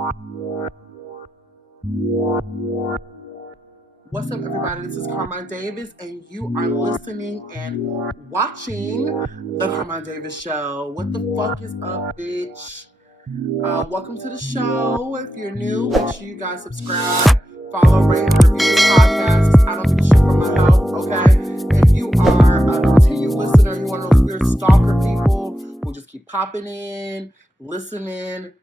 What's up, everybody? This is Carmine Davis, and you are listening and watching the Carmine Davis Show. What the fuck is up, bitch? Welcome to the show. If you're new, make sure you guys subscribe, follow, rate, and review this podcast. I don't give a shit for my health, okay? If you are a continued listener, you're one of those weird stalker people who just keep popping in, listening,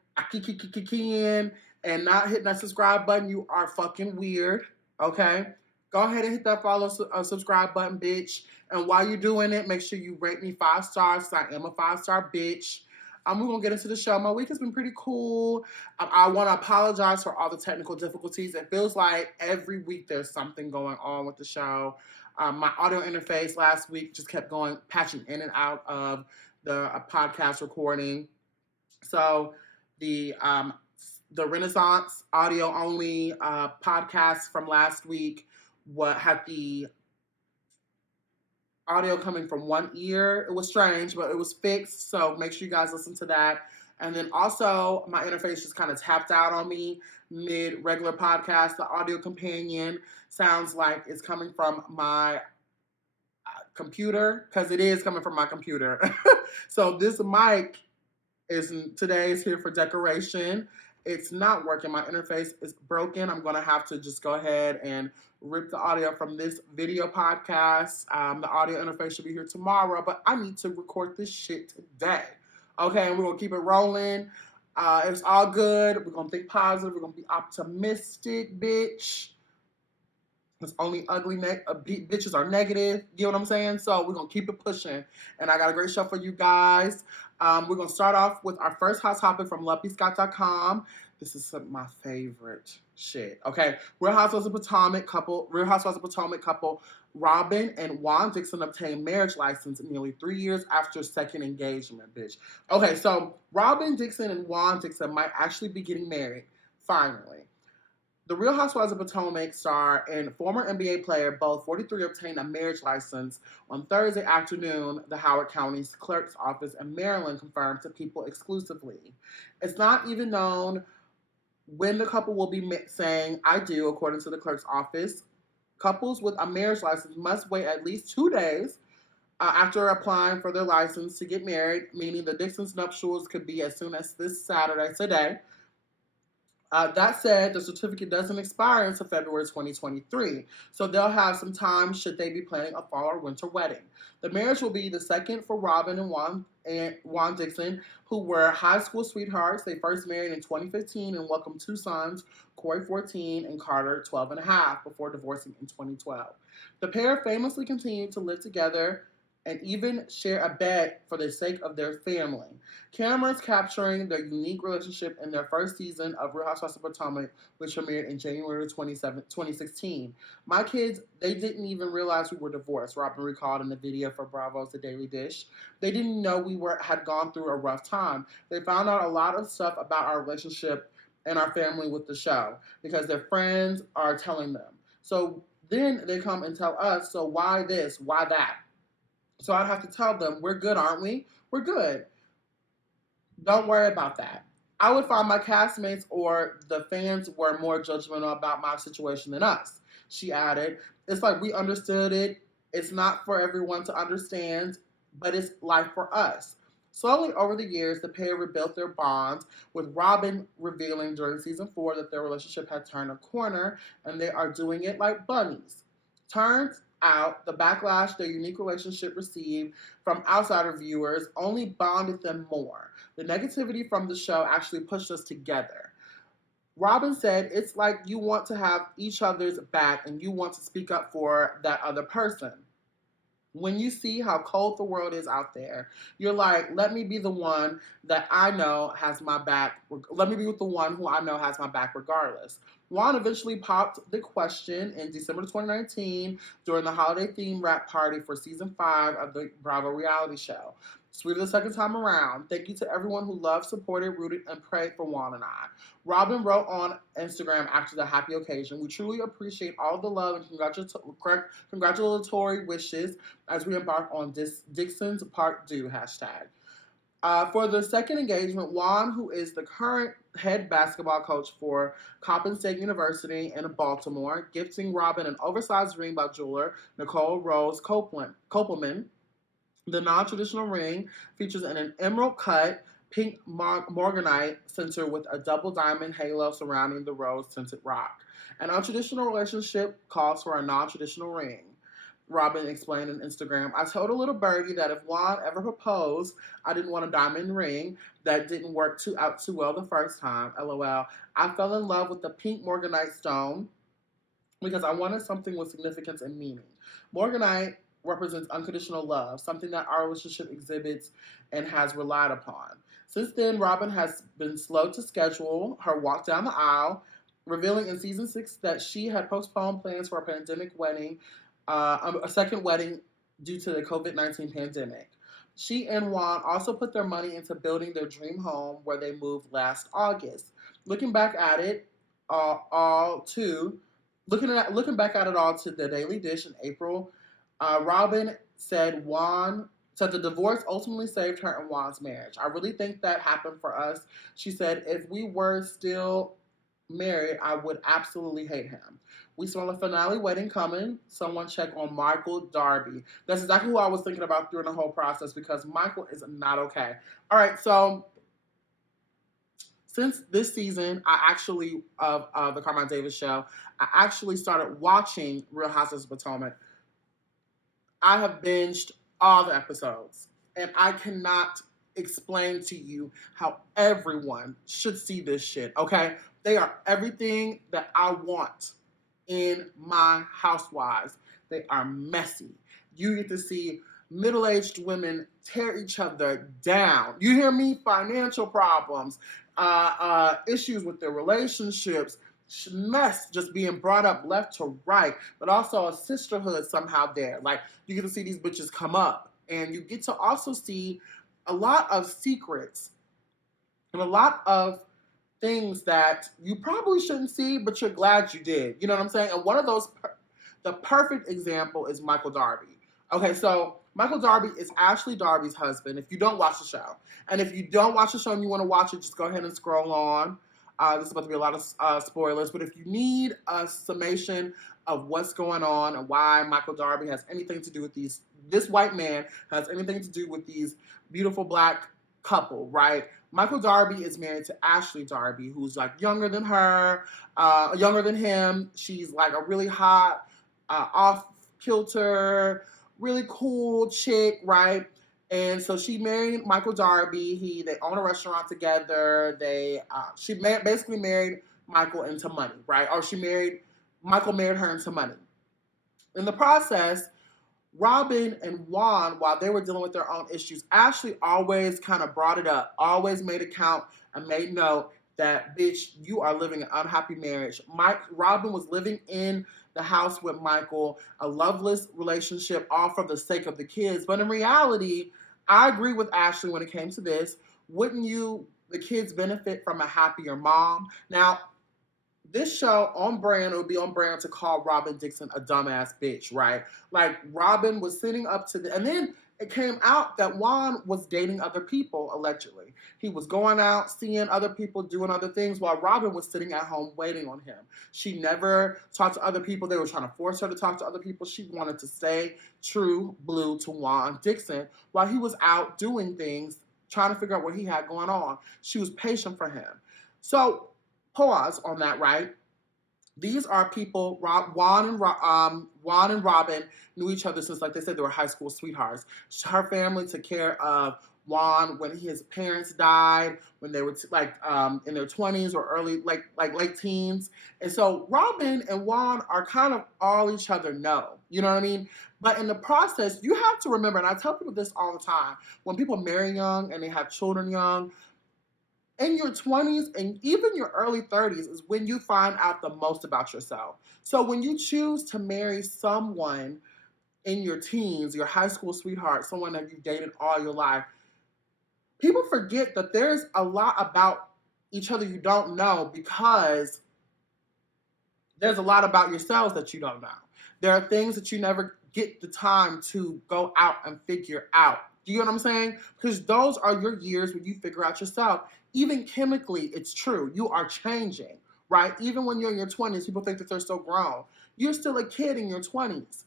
and not hitting that subscribe button, you are fucking weird. Okay, go ahead and hit that follow, subscribe button, bitch. And while you're doing it, make sure you rate me 5 stars. I am a 5-star bitch. We're gonna get into the show. My week has been pretty cool. I want to apologize for all the technical difficulties. It feels like every week there's something going on with the show. My audio interface last week just kept going, patching in and out of the podcast recording. So the Renaissance audio only podcast from last week had the audio coming from one ear. It was strange, but it was fixed. So make sure you guys listen to that. And then also my interface just kind of tapped out on me mid regular podcast. The audio companion sounds like it's coming from my computer, because it is coming from my computer. So this mic today is here for decoration. It's not working. My interface is broken. I'm going to have to just go ahead and rip the audio from this video podcast. The audio interface should be here tomorrow, but I need to record this shit today. Okay, and we're going to keep it rolling. It's all good. We're going to think positive. We're going to be optimistic, bitch. Because only ugly bitches are negative. You know what I'm saying? So we're going to keep it pushing. And I got a great show for you guys. We're going to start off with our first hot topic from LuppyScott.com. This is my favorite shit. Okay. Real Housewives of Potomac couple, Robyn and Juan Dixon obtained marriage license nearly 3 years after second engagement, bitch. Okay, so Robyn Dixon and Juan Dixon might actually be getting married, finally. The Real Housewives of Potomac star and former NBA player, both 43, obtained a marriage license on Thursday afternoon, the Howard County's clerk's office in Maryland confirmed to People exclusively. It's not even known when the couple will be saying, I do, according to the clerk's office. Couples with a marriage license must wait at least 2 days after applying for their license to get married, meaning the Dixon's nuptials could be as soon as this Saturday, today. That said, the certificate doesn't expire until February 2023, so they'll have some time should they be planning a fall or winter wedding. The marriage will be the second for Robyn and Juan Dixon, who were high school sweethearts. They first married in 2015 and welcomed 2 sons, Corey 14 and Carter 12 and a half, before divorcing in 2012. The pair famously continued to live together and even share a bed for the sake of their family. Cameras capturing their unique relationship in their first season of Real Housewives of Potomac, which premiered in January 2016. My kids, they didn't even realize we were divorced, Robyn recalled in the video for Bravo's The Daily Dish. They didn't know we had gone through a rough time. They found out a lot of stuff about our relationship and our family with the show because their friends are telling them. So then they come and tell us, so why this, why that? So I'd have to tell them, we're good, aren't we? We're good. Don't worry about that. I would find my castmates or the fans were more judgmental about my situation than us. She added, it's like we understood it. It's not for everyone to understand, but it's life for us. Slowly over the years, the pair rebuilt their bonds, with Robyn revealing during season 4 that their relationship had turned a corner and they are doing it like bunnies. Turns out, the backlash their unique relationship received from outsider viewers only bonded them more. The negativity from the show actually pushed us together. Robyn said, it's like you want to have each other's back and you want to speak up for that other person. When you see how cold the world is out there, you're like, let me be the one that I know has my back. Let me be with the one who I know has my back regardless. Juan eventually popped the question in December 2019 during the holiday-themed wrap party for season 5 of the Bravo reality show. Sweeter the second time around. Thank you to everyone who loved, supported, rooted, and prayed for Juan and I. Robyn wrote on Instagram after the happy occasion, we truly appreciate all the love and congratulatory wishes as we embark on this Dixon's Part 2 hashtag. For the second engagement, Juan, who is the current head basketball coach for Coppin State University in Baltimore, gifting Robyn an oversized ring by jeweler Nicole Rose Kopelman. The non-traditional ring features an emerald cut pink morganite center with a double diamond halo surrounding the rose-tinted rock. An untraditional relationship calls for a non-traditional ring. Robyn explained on Instagram, I told a little birdie that if Juan ever proposed, I didn't want a diamond ring. That didn't work out too well the first time. LOL. I fell in love with the pink morganite stone because I wanted something with significance and meaning. Morganite represents unconditional love, something that our relationship exhibits and has relied upon. Since then, Robyn has been slow to schedule her walk down the aisle, revealing in season 6 that she had postponed plans for a pandemic wedding, a second wedding due to the COVID-19 pandemic. She and Juan also put their money into building their dream home where they moved last August. Looking back at it all to looking back at it all to the Daily Dish in April, Robyn said the divorce ultimately saved her and Juan's marriage. I really think that happened for us. She said, if we were still married, I would absolutely hate him. We saw a finale wedding coming. Someone check on Michael Darby. That's exactly who I was thinking about during the whole process because Michael is not okay. All right, so since this season, of the Carmine Davis show, I actually started watching Real Housewives of Potomac. I have binged all the episodes, and I cannot explain to you how everyone should see this shit, okay? They are everything that I want in my housewives. They are messy. You get to see middle-aged women tear each other down. You hear me? Financial problems, issues with their relationships, mess just being brought up left to right, but also a sisterhood somehow there. Like, you get to see these bitches come up, and you get to also see a lot of secrets and a lot of things that you probably shouldn't see, but you're glad you did. You know what I'm saying? And one of those, the perfect example is Michael Darby. Okay, so Michael Darby is Ashley Darby's husband, if you don't watch the show. And if you don't watch the show and you want to watch it, just go ahead and scroll on. This is about to be a lot of spoilers, but if you need a summation of what's going on and why Michael Darby has anything to do with this white man has anything to do with these beautiful black couple, right? Michael Darby is married to Ashley Darby, who's like younger than him. She's like a really hot, off-kilter, really cool chick, right? And so she married Michael Darby. They own a restaurant together. She basically married Michael into money, right? Or Michael married her into money. In the process, Robyn and Juan, while they were dealing with their own issues, Ashley always kind of brought it up, always made it count and made note that, bitch, you are living an unhappy marriage. Robyn was living in the house with Michael, a loveless relationship, all for the sake of the kids. But in reality, I agree with Ashley when it came to this. Wouldn't the kids benefit from a happier mom? Now, this show on brand, it would be on brand to call Robyn Dixon a dumbass bitch, right? Like, Robyn was sitting up to and then it came out that Juan was dating other people, allegedly. He was going out, seeing other people, doing other things, while Robyn was sitting at home waiting on him. She never talked to other people. They were trying to force her to talk to other people. She wanted to stay true blue to Juan Dixon while he was out doing things, trying to figure out what he had going on. She was patient for him. So, pause on that, right? These are people, Juan and Robyn knew each other since, like they said, they were high school sweethearts. Her family took care of Juan when his parents died, when they were in their 20s or early, late teens. And so Robyn and Juan are kind of all each other know. You know what I mean? But in the process, you have to remember, and I tell people this all the time, when people marry young and they have children young, in your 20s and even your early 30s is when you find out the most about yourself. So when you choose to marry someone in your teens, your high school sweetheart, someone that you dated all your life, people forget that there's a lot about each other you don't know because there's a lot about yourselves that you don't know. There are things that you never get the time to go out and figure out. Do you know what I'm saying? Because those are your years when you figure out yourself. Even chemically, it's true. You are changing, right? Even when you're in your 20s, people think that they're so grown. You're still a kid in your 20s.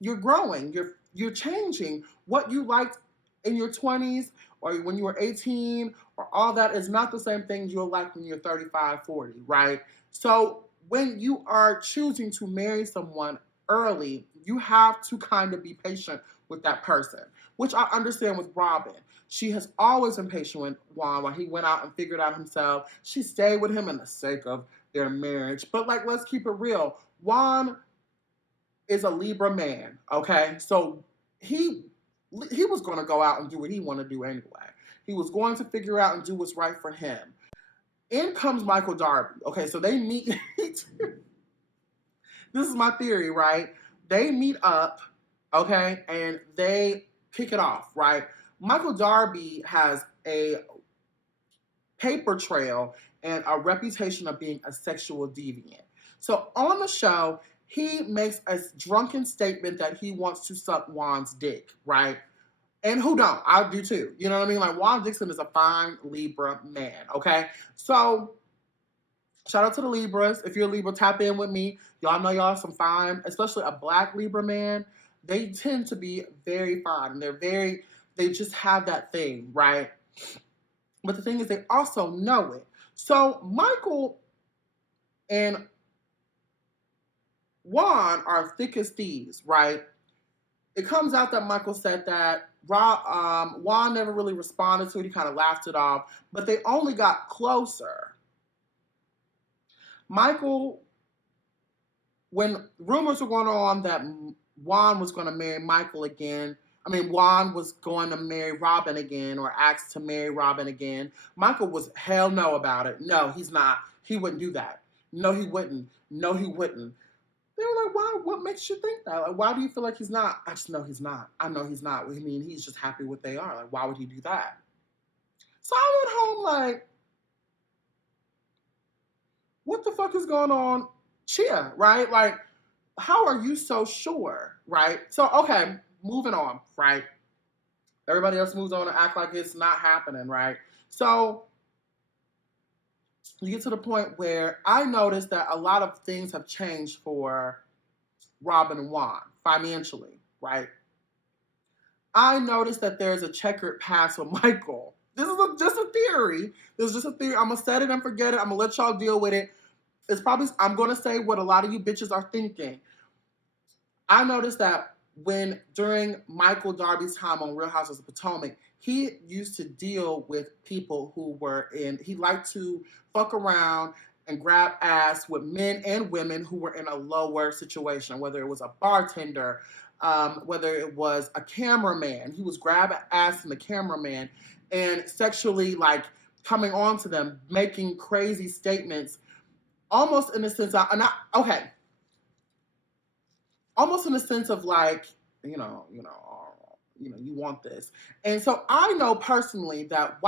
You're growing. You're changing. What you liked in your 20s or when you were 18 or all that is not the same thing you'll like when you're 35, 40, right? So when you are choosing to marry someone early, you have to kind of be patient with that person, which I understand with Robyn. She has always been patient with Juan while he went out and figured out himself. She stayed with him in the sake of their marriage. But like, let's keep it real. Juan is a Libra man, okay? So he was going to go out and do what he wanted to do anyway. He was going to figure out and do what's right for him. In comes Michael Darby. Okay, so they meet. This is my theory, right? They meet up, okay, and they kick it off, right? Michael Darby has a paper trail and a reputation of being a sexual deviant. So on the show, he makes a drunken statement that he wants to suck Juan's dick, right? And who don't? I do too. You know what I mean? Like, Juan Dixon is a fine Libra man, okay? So, shout out to the Libras. If you're a Libra, tap in with me. Y'all know y'all some fine, especially a black Libra man. They tend to be very fine. And they just have that thing, right? But the thing is, they also know it. So, Michael and Juan are thick as thieves, right? It comes out that Michael said that Juan never really responded to it. He kind of laughed it off, but they only got closer. Michael, when rumors were going on that Juan was going to marry Michael again, Juan was going to marry Robyn again or asked to marry Robyn again, Michael was hell no about it. No, he's not. He wouldn't do that. No, he wouldn't. No, he wouldn't. They were like, why? What makes you think that? Like, why do you feel like he's not? I just know he's not. I know he's not. He's just happy with what they are. Like, why would he do that? So I went home like, what the fuck is going on? Chia, right? Like, how are you so sure, right? So, okay, moving on, right? Everybody else moves on and act like it's not happening, right? So you get to the point where I noticed that a lot of things have changed for Robyn and Juan financially, right? I noticed that there's a checkered past with Michael. This is just a theory. This is just a theory. I'm going to set it and forget it. I'm going to let y'all deal with it. I'm going to say what a lot of you bitches are thinking. I noticed that during Michael Darby's time on Real Housewives of Potomac, he used to deal with people who he liked to fuck around and grab ass with men and women who were in a lower situation, whether it was a bartender, whether it was a cameraman. He was grabbing ass in the cameraman and sexually like coming on to them, making crazy statements, almost in the sense of, almost in the sense of like, you want this. And so I know personally that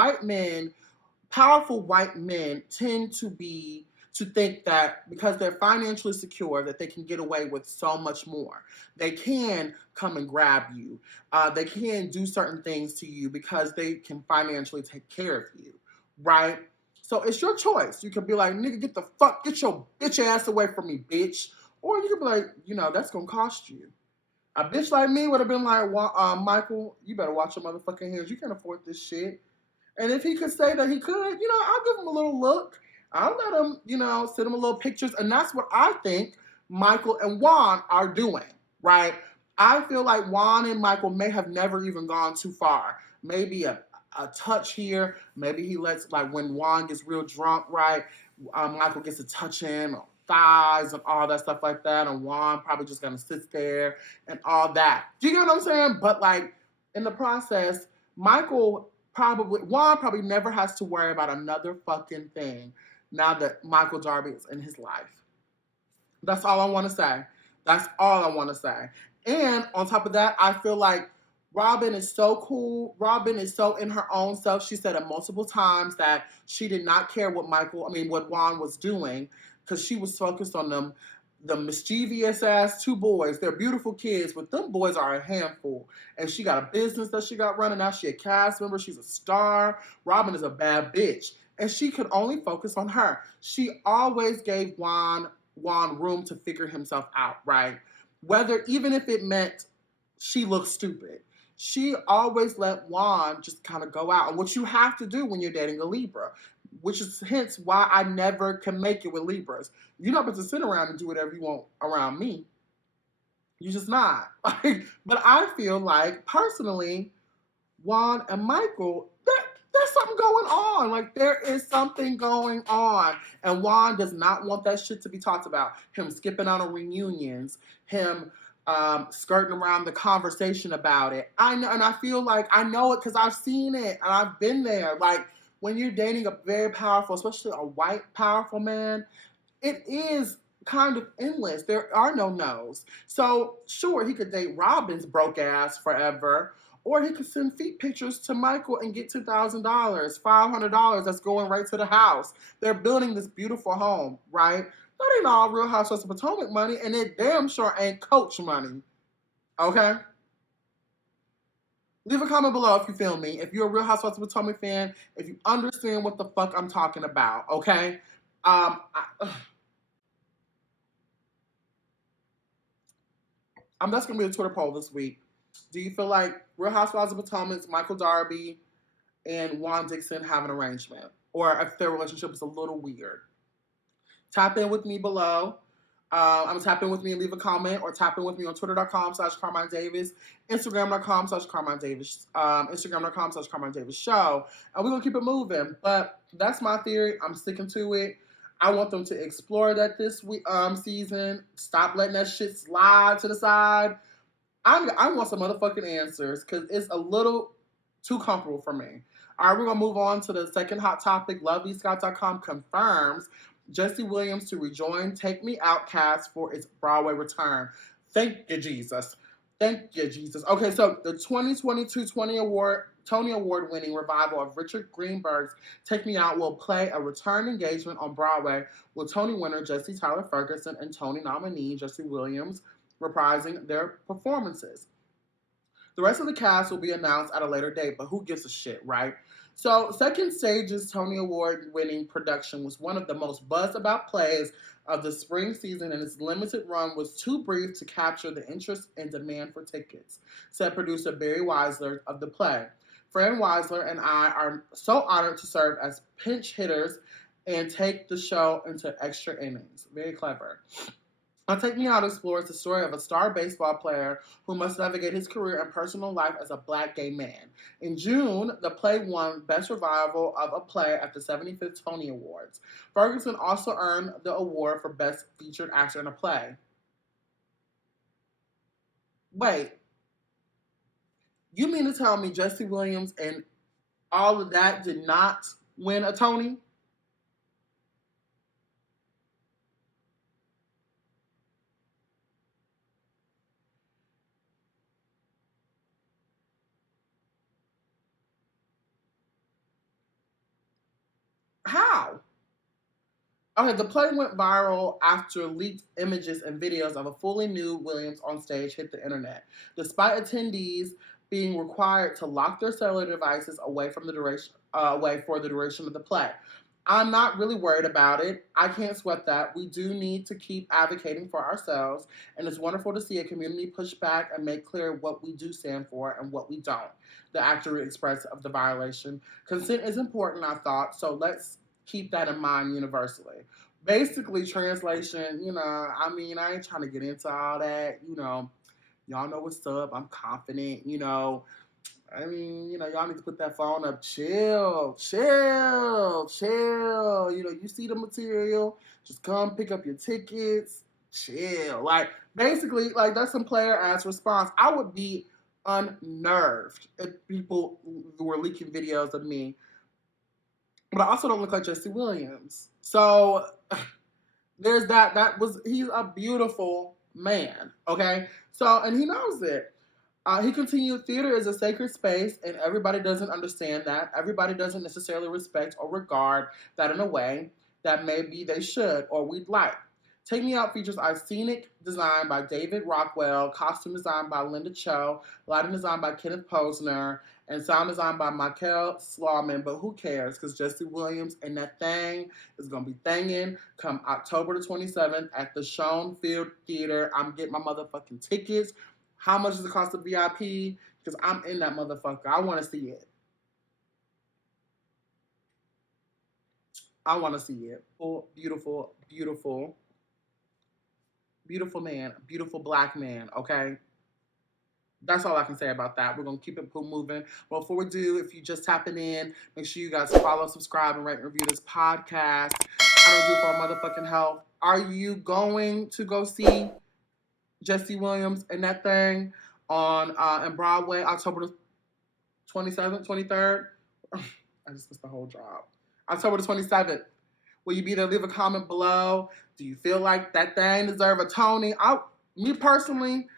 powerful white men tend to think that because they're financially secure that they can get away with so much more. They can come and grab you. They can do certain things to you because they can financially take care of you, right? So it's your choice. You could be like, nigga, get your bitch ass away from me, bitch. Or you could be like, that's going to cost you. A bitch like me would have been like, Michael, you better watch your motherfucking hands. You can't afford this shit. And if he could say that he could, I'll give him a little look. I'll let him, send him a little pictures. And that's what I think Michael and Juan are doing, right? I feel like Juan and Michael may have never even gone too far. Maybe a touch here. Maybe he lets, like, when Juan gets real drunk, right? Michael gets to touch him, or thighs and all that stuff like that, and Juan probably just gonna sit there and all that. Do you get what I'm saying? But like in the process, Juan probably never has to worry about another fucking thing now that Michael Darby is in his life. That's all I want to say. That's all I want to say. And on top of that, I feel like Robyn is so cool. Robyn is so in her own self. She said it multiple times that she did not care what Juan was doing, because she was focused on them the mischievous ass two boys. They're beautiful kids, but them boys are a handful. And she got a business that she got running. Now she a cast member. She's a star. Robyn is a bad bitch. And she could only focus on her. She always gave Juan room to figure himself out, right? Whether, even if it meant she looked stupid. She always let Juan just kind of go out. And what you have to do when you're dating a Libra, which is hence why I never can make it with Libras. You're not supposed to sit around and do whatever you want around me. You're just not. But I feel like, personally, Juan and Michael, there's something going on. Like, there is something going on. And Juan does not want that shit to be talked about. Him skipping out on reunions. Him skirting around the conversation about it. I know, and I feel like I know it because I've seen it and I've been there. Like, when you're dating a very powerful, especially a white powerful man, it is kind of endless. There are no no's. So sure, he could date Robyn's broke ass forever, or he could send feet pictures to Michael and get $2,000, $500 that's going right to the house. They're building this beautiful home, right? That ain't all Real Housewives of Potomac money, and it damn sure ain't Coach money. Okay? Leave a comment below if you feel me. If you're a Real Housewives of Potomac fan, if you understand what the fuck I'm talking about, okay? That's gonna be a Twitter poll this week. Do you feel like Real Housewives of Potomac's Michael Darby and Juan Dixon have an arrangement, or if their relationship is a little weird? Tap in with me below. I'm gonna tap in with me and leave a comment, or tap in with me on twitter.com/Carmine Davis, Instagram.com/Carmine Davis, Instagram.com/Carmine Davis Show, and we're gonna keep it moving. But that's my theory. I'm sticking to it. I want them to explore that this week, season. Stop letting that shit slide to the side. I want some motherfucking answers because it's a little too comfortable for me. All right, we're gonna move on to the second hot topic. LoveYouScott.com confirms Jessie Williams to rejoin Take Me Out cast for its Broadway return. Thank you, Jesus. Thank you, Jesus. Okay, so the 2022 Tony Award winning revival of Richard Greenberg's Take Me Out will play a return engagement on Broadway with Tony winner Jessie Tyler Ferguson and Tony nominee Jessie Williams reprising their performances. The rest of the cast will be announced at a later date, but who gives a shit, right? So, Second Stage's Tony Award-winning production was one of the most buzzed-about plays of the spring season, and its limited run was too brief to capture the interest and demand for tickets, said producer Barry Weisler of the play. Fran Weisler and I are so honored to serve as pinch hitters and take the show into extra innings. Very clever. Take Me Out explores the story of a star baseball player who must navigate his career and personal life as a black gay man. In June, the play won Best Revival of a Play at the 75th Tony Awards. Ferguson also earned the award for Best Featured Actor in a Play. Wait, you mean to tell me Jessie Williams and all of that did not win a Tony? How? Okay, the play went viral after leaked images and videos of a fully nude Williams on stage hit the internet, despite attendees being required to lock their cellular devices away for the duration of the play. I'm not really worried about it. I can't sweat that. We do need to keep advocating for ourselves, and it's wonderful to see a community push back and make clear what we do stand for and what we don't. The actor expressed of the violation. Consent is important, I thought, so let's keep that in mind universally. Basically, translation, I ain't trying to get into all that, y'all know what's up. I'm confident, y'all need to put that phone up. Chill. You see the material, just come pick up your tickets. Chill. Like, basically, like, that's some player-ass response. I would be unnerved if people were leaking videos of me. But I also don't look like Jessie Williams. So there's that. He's a beautiful man, okay? So, and he knows it. He continued, theater is a sacred space, and everybody doesn't understand that. Everybody doesn't necessarily respect or regard that in a way that maybe they should or we'd like. Take Me Out features a scenic design by David Rockwell, costume design by Linda Cho, lighting design by Kenneth Posner, and sound design by Michael Slawman. But who cares? Because Jessie Williams and that thing is going to be thanging come October the 27th at the Schoenfield Theater. I'm getting my motherfucking tickets. How much does it cost to VIP? Because I'm in that motherfucker. I want to see it. I want to see it. Oh, beautiful, beautiful, beautiful man, beautiful black man, okay? That's all I can say about that. We're going to keep it moving. Well, before we do, if you just tapping in, make sure you guys follow, subscribe, and rate and review this podcast. I don't do it for motherfucking health. Are you going to go see Jessie Williams and that thing on in Broadway, October 27th, 23rd? I just missed the whole job. October the 27th. Will you be there? Leave a comment below. Do you feel like that thing deserve a Tony? Me personally,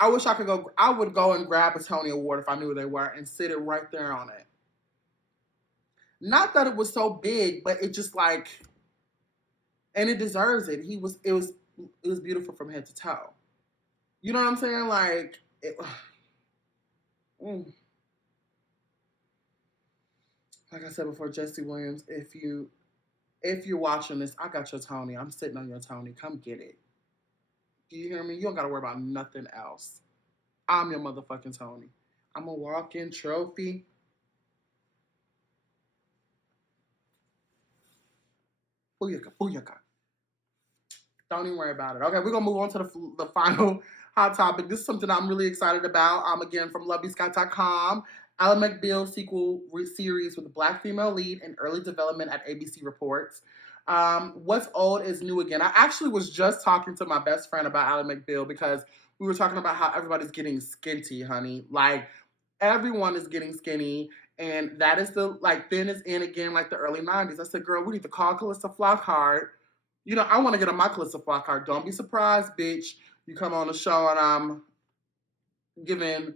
I wish I could go. I would go and grab a Tony Award if I knew who they were and sit it right there on it. Not that it was so big, but it just like, and it deserves it. It was beautiful from head to toe. You know what I'm saying? Like, like I said before, Jessie Williams, if you're watching this, I got your Tony. I'm sitting on your Tony. Come get it. Do you hear me? You don't gotta worry about nothing else. I'm your motherfucking Tony. I'm a walk-in trophy. Booyaka, booyaka. Don't even worry about it. Okay, we're gonna move on to the final hot topic. This is something I'm really excited about. Again, from LovelyScott.com. Ally McBeal sequel series with a black female lead in early development at ABC reports. What's old is new again. I actually was just talking to my best friend about Ally McBeal because we were talking about how everybody's getting skinty, honey. Like, everyone is getting skinny, and that is thin is in again, like the early 90s. I said, girl, we need to call Calista Flockhart. You know, I want to get on my Calista Flockhart. Don't be surprised, bitch. You come on the show and I'm giving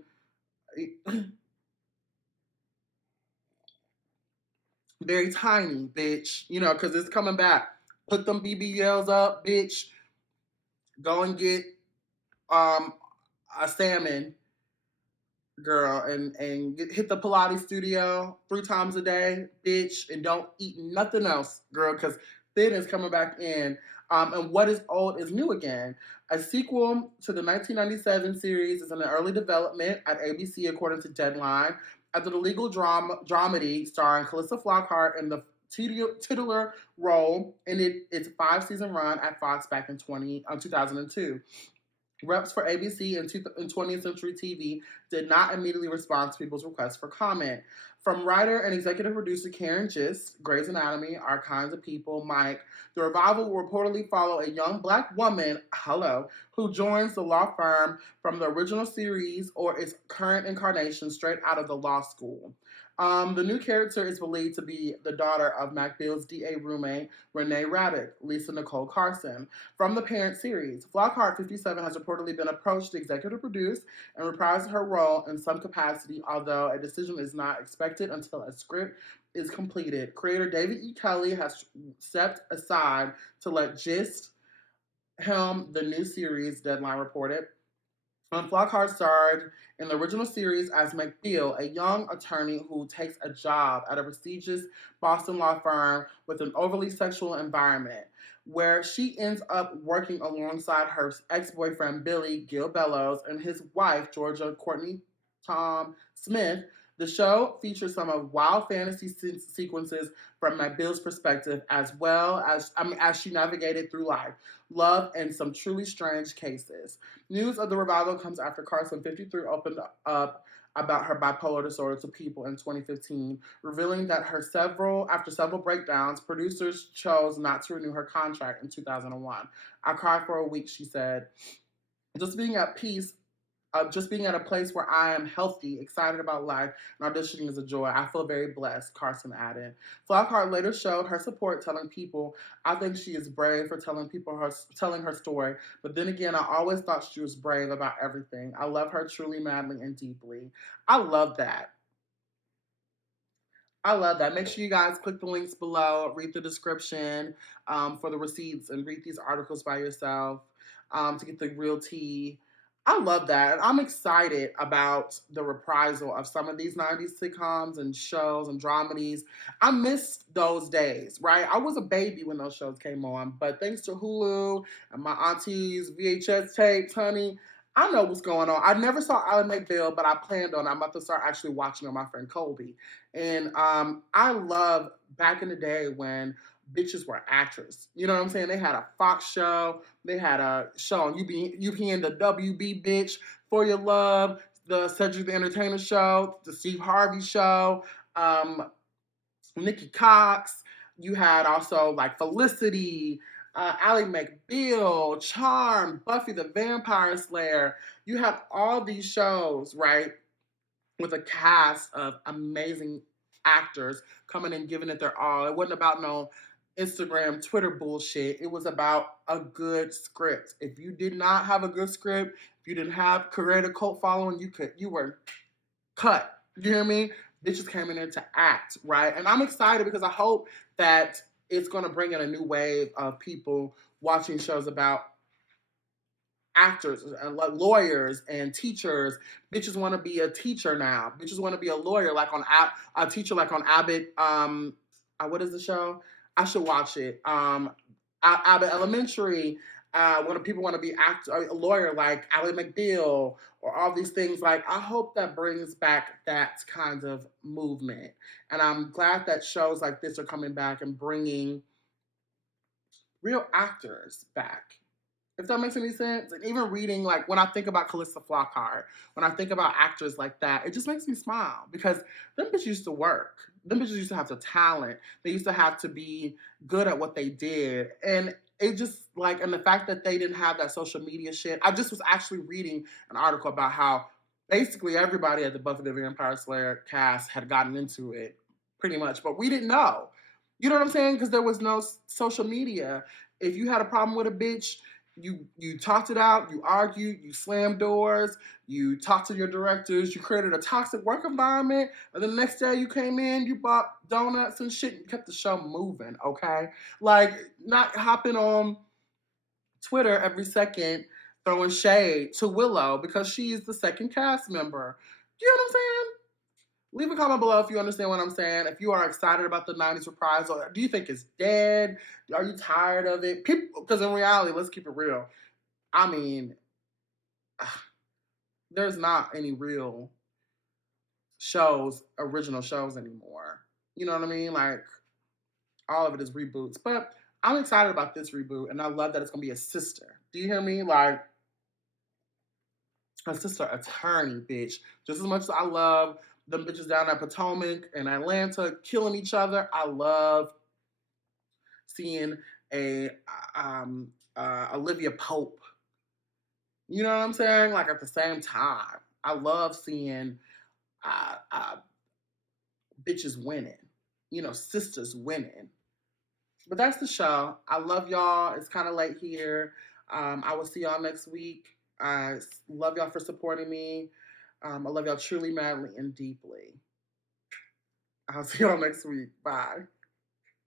very tiny, bitch. You know, because it's coming back. Put them BBLs up, bitch. Go and get a salmon, girl, and hit the Pilates studio 3 times a day, bitch, and don't eat nothing else, girl, because thin is coming back in. And what is old is new again. A sequel to the 1997 series is in the early development at ABC, according to Deadline. After the legal dramedy starring Calista Flockhart in the titular role in its 5-season run at Fox back in 2002. Reps for ABC and 20th Century TV did not immediately respond to people's requests for comment. From writer and executive producer Karen Gist, Grey's Anatomy, Our Kinds of People, Mike, the revival will reportedly follow a young black woman, who joins the law firm from the original series or its current incarnation straight out of the law school. The new character is believed to be the daughter of McBeal's DA roommate, Renee Raddick, Lisa Nicole Carson, from the parent series. Flockhart, 57, has reportedly been approached to executive produce and reprise her role in some capacity, although a decision is not expected until a script is completed. Creator David E. Kelley has stepped aside to let Gist helm the new series, Deadline reported. Flockhart starred in the original series as McBeal, a young attorney who takes a job at a prestigious Boston law firm with an overly sexual environment, where she ends up working alongside her ex-boyfriend Billy Gil Bellows and his wife Georgia Courtney Tom Smith. The show features some of wild fantasy sequences from McBeal's perspective, as well as she navigated through life, love, and some truly strange cases. News of the revival comes after Carson, 53, opened up about her bipolar disorder to People in 2015, revealing that after several breakdowns, producers chose not to renew her contract in 2001. I cried for a week, she said. Just being at peace. Just being at a place where I am healthy, excited about life, and auditioning is a joy. I feel very blessed, Carson added. Flockhart later showed her support, telling people, I think she is brave for telling her story, but then again, I always thought she was brave about everything. I love her truly, madly, and deeply. I love that. I love that. Make sure you guys click the links below, read the description for the receipts, and read these articles by yourself to get the real tea. I love that. And I'm excited about the reprisal of some of these 90s sitcoms and shows and dramedies. I missed those days, right? I was a baby when those shows came on, but thanks to Hulu and my auntie's VHS tapes, honey, I know what's going on. I never saw Alan McBeal, but I planned on. I'm about to start actually watching on my friend Colby. And I love back in the day when bitches were actors. You know what I'm saying? They had a Fox show. They had a show on UPN, the WB bitch for your love, the Cedric the Entertainer show, the Steve Harvey show, Nikki Cox. You had also like Felicity, Ally McBeal, Charmed, Buffy the Vampire Slayer. You had all these shows, right? With a cast of amazing actors coming and giving it their all. It wasn't about no Instagram, Twitter bullshit. It was about a good script. If you did not have a good script, if you didn't have creative cult following, you were cut. You hear me? Bitches came in there to act, right? And I'm excited because I hope that it's going to bring in a new wave of people watching shows about actors and like lawyers and teachers. Bitches want to be a teacher now. Bitches want to be a lawyer, like on a teacher, like on Abbott. What is the show? I should watch it. Abbott Elementary. When people want to be a lawyer, like Ally McBeal, or all these things. Like I hope that brings back that kind of movement, and I'm glad that shows like this are coming back and bringing real actors back, if that makes any sense. And even reading, like when I think about Calista Flockhart, when I think about actors like that, it just makes me smile because them bitches used to work. Them bitches used to have the talent. They used to have to be good at what they did. And it just like, and the fact that they didn't have that social media shit. I just was actually reading an article about how basically everybody at the Buffy the Vampire Slayer cast had gotten into it pretty much, but we didn't know. You know what I'm saying? Because there was no social media. If you had a problem with a bitch, you talked it out, you argued, you slammed doors, you talked to your directors, you created a toxic work environment, and then the next day you came in, you bought donuts and shit, and kept the show moving, okay? Like, not hopping on Twitter every second throwing shade to Willow because she is the second cast member. Do you know what I'm saying? Leave a comment below if you understand what I'm saying. If you are excited about the 90s reprisal, do you think it's dead? Are you tired of it? People, because in reality, let's keep it real. I mean, there's not any real shows, original shows anymore. You know what I mean? Like, all of it is reboots. But I'm excited about this reboot, and I love that it's going to be a sister. Do you hear me? Like, a sister attorney, bitch. Just as much as I love them bitches down at Potomac and Atlanta killing each other, I love seeing a Olivia Pope. You know what I'm saying? Like at the same time, I love seeing bitches winning. You know, sisters winning. But that's the show. I love y'all. It's kind of late here. I will see y'all next week. I love y'all for supporting me. I love y'all truly, madly, and deeply. I'll see y'all next week. Bye.